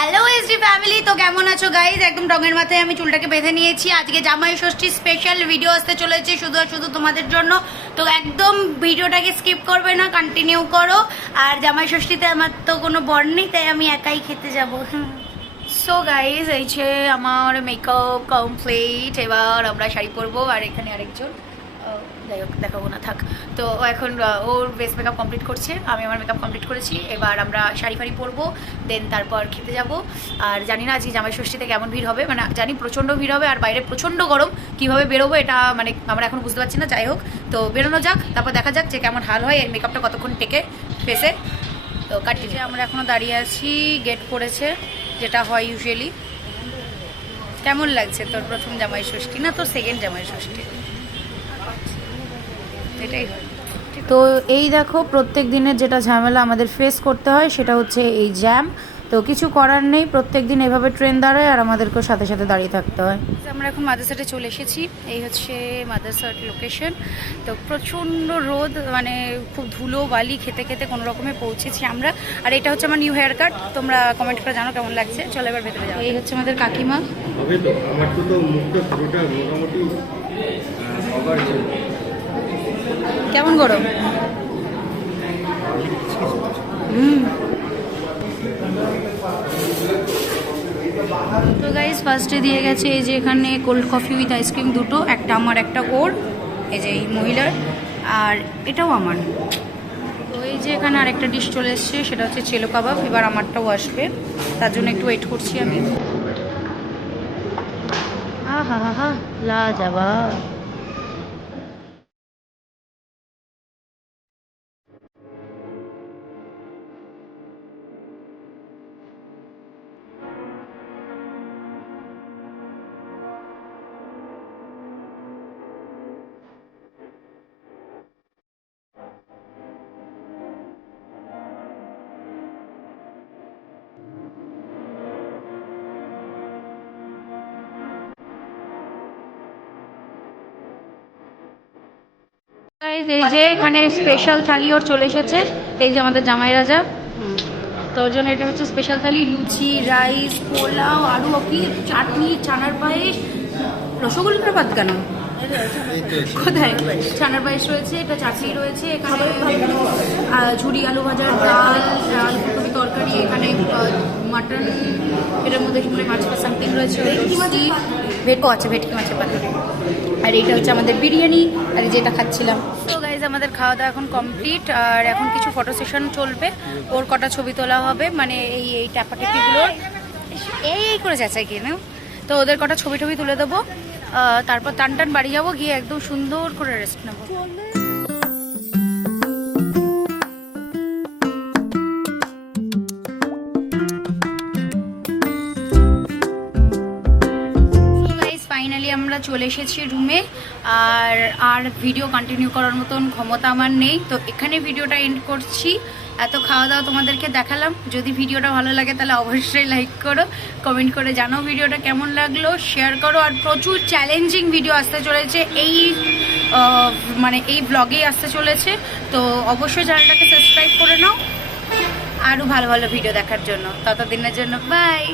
Hello SD family, তো কেমন আছো গাইজ? একদম রঙের মাথায় আমি চুলটাকে বেঁধে নিয়েছি। আজকে জামাই ষষ্ঠী স্পেশাল ভিডিও আসতে চলেছে শুধু তোমাদের জন্য। তো একদম ভিডিওটাকে স্কিপ করবে না, কন্টিনিউ করো। আর জামাই ষষ্ঠীতে আমার তো কোনো বর নেই, তাই আমি একাই খেতে যাবো। সো গাইজ, এই যে আমার মেকআপ কমপ্লিট। এবার আমরা শাড়ি পরবো। আর এখানে আরেকজন, যাই হোক দেখাবো না, থাক। তো এখন ওর বেস্ট মেকআপ কমপ্লিট করছে, আমি আমার মেকআপ কমপ্লিট করেছি। এবার আমরা শাড়ি ফাড়ি পরবো, দেন তারপর খেতে যাব। আর জানি না আজকে জামাই ষষ্ঠীতে কেমন ভিড় হবে, মানে জানি প্রচণ্ড ভিড় হবে। আর বাইরে প্রচণ্ড গরম, কীভাবে বেরোবো এটা মানে আমরা এখন বুঝতে পারছি না। যাই হোক, তো বেরোনো যাক, তারপর দেখা যাক যে কেমন হাল হয়, এর মেকআপটা কতক্ষণ টেকে ফেসে। তো কাটিয়ে আমরা এখনও দাঁড়িয়ে আছি, গেট পড়েছে, যেটা হয় ইউজুয়ালি। কেমন লাগছে তোর প্রথম জামাই ষষ্ঠী? না তোর সেকেন্ড জামাই ষষ্ঠী? এটাই হয়। তো এই দেখো, প্রত্যেক দিনের যেটা ঝামেলা আমাদের ফেস করতে হয় সেটা হচ্ছে এই জ্যাম। তো কিছু করার নেই, প্রত্যেক দিন এভাবে ট্রেন দাঁড়ায় আর আমাদেরকেও সাথে সাথে দাঁড়িয়ে থাকতে হয়। আমরা এখন মাদ্রাসাতে চলে এসেছি। এই হচ্ছে মাদ্রাসার লোকেশন। তো প্রচণ্ড রোদ, মানে খুব ধুলো বালি খেতে খেতে কোনো রকমে পৌঁছেছি আমরা। আর এটা হচ্ছে আমার নিউ হেয়ার কাট। তোমরা কমেন্ট করে জানো কেমন লাগছে। চলো এবার ভেতরে যাও। এই হচ্ছে আমাদের কাকিমা। কেমন গরম? তো গাইজ ফার্স্টে দিয়ে গেছে এই যে এখানে কোল্ড কফি উইথ আইসক্রিম দুটো, একটা আমার একটা ওর, এই যে এই মহিলার, আর এটাও আমার। তো এই যে এখানে আরেকটা ডিশ চলে এসছে, সেটা হচ্ছে চেলো কাবাব। এবার আমারটাও আসবে, তার জন্য একটু ওয়েট করছি আমি। হা হা হা, লাজবাব। এই যে এখানে স্পেশাল থালি ওর চলে এসেছে। এই যে আমাদের জামাই রাজা, তো ওর জন্য এটা হচ্ছে স্পেশাল থালি। লুচি, রাইস, পোলাও, আলু কি চাটনি, চানার পায়েস, রসগোল্লার পাত কেন কোথায়, চানার পায়েস রয়েছে, এটা চাটনি রয়েছে, এখানে ঝুরি আলু ভাজার ডাল, আলু ফুলকপি তরকারি, এখানে মাটন, এটার মধ্যে কি মাছ বা সামথিং রয়েছে, ও আচ্ছা ভেটকি মাছের পাতুরি। আর এইটা হচ্ছে আমাদের বিরিয়ানি, আর যেটা খাচ্ছিলাম। তো গাইজ আমাদের খাওয়া দাওয়া এখন কমপ্লিট। আর এখন কিছু ফটো সেশন চলবে, ওর কটা ছবি তোলা হবে, মানে এই ট্যাপাটেপিগুলোর এই করে যাচাই কি না। তো ওদের কটা ছবি টবি তুলে দেবো, তারপর টান বাড়ি যাবো, গিয়ে একদম সুন্দর করে রেস্ট নেবো। ফাইনালি আমরা চলে এসেছি রুমে। আর ভিডিও কন্টিনিউ করার মতন ক্ষমতা আমার নেই, তো এখানে ভিডিওটা এন্ড করছি। এত খাওয়া দাওয়া তোমাদেরকে দেখালাম। যদি ভিডিওটা ভালো লাগে তাহলে অবশ্যই লাইক করো, কমেন্ট করে জানাও ভিডিওটা কেমন লাগলো, শেয়ার করো। আর প্রচুর চ্যালেঞ্জিং ভিডিও আসতে চলেছে এই ব্লগেই আসতে চলেছে। তো অবশ্যই চ্যানেলটাকে সাবস্ক্রাইব করে নাও আরও ভালো ভালো ভিডিও দেখার জন্য। ততদিনের জন্য বাই।